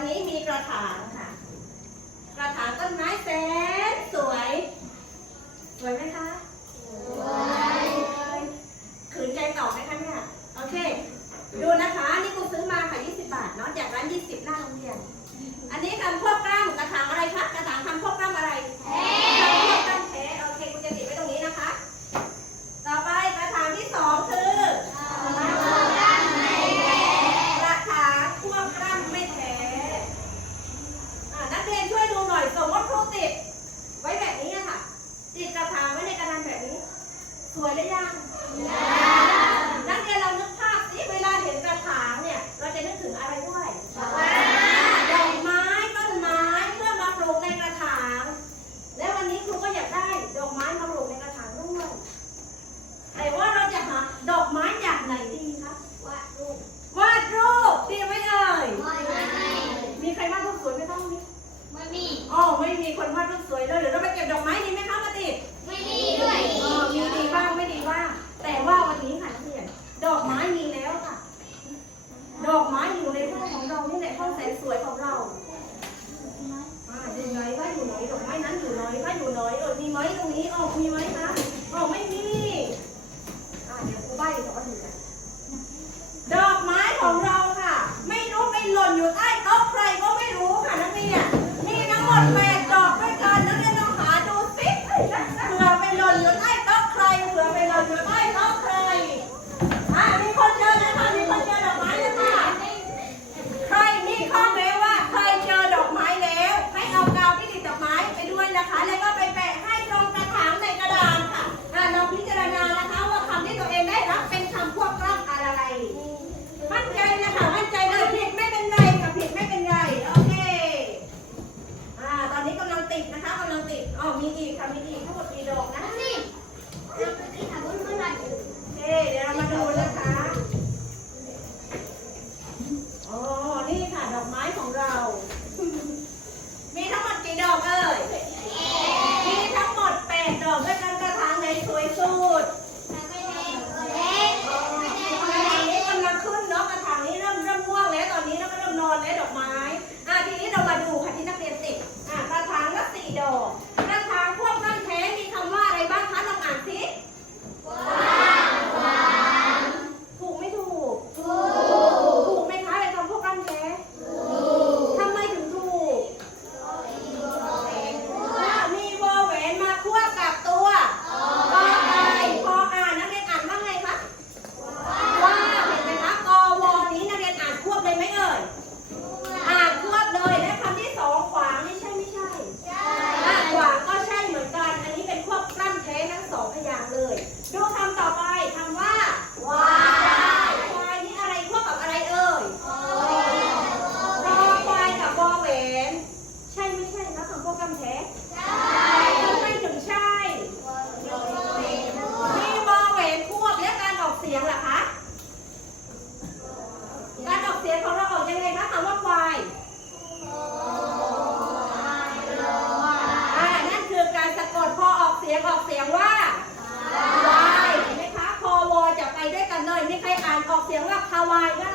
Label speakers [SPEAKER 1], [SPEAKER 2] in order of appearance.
[SPEAKER 1] ันนี้มีกระถางค่ะ กระถางต้นไม้แสนสวย สวยไหมคะังนักเรียนเรานึกภาพสิเวลาเห็นกระถางเนี่ย เราจะนึกถึงอะไรด้วย เสียงของเราออกยังไงคะคะว่าควายนั่นคือการสะกดพอออกเสียงออกเสียงว่าควายเห็ไหมคะ พอวอจะไปด้วยกันเลยไม่ใครอ่านออกเสียงว่าควายว่า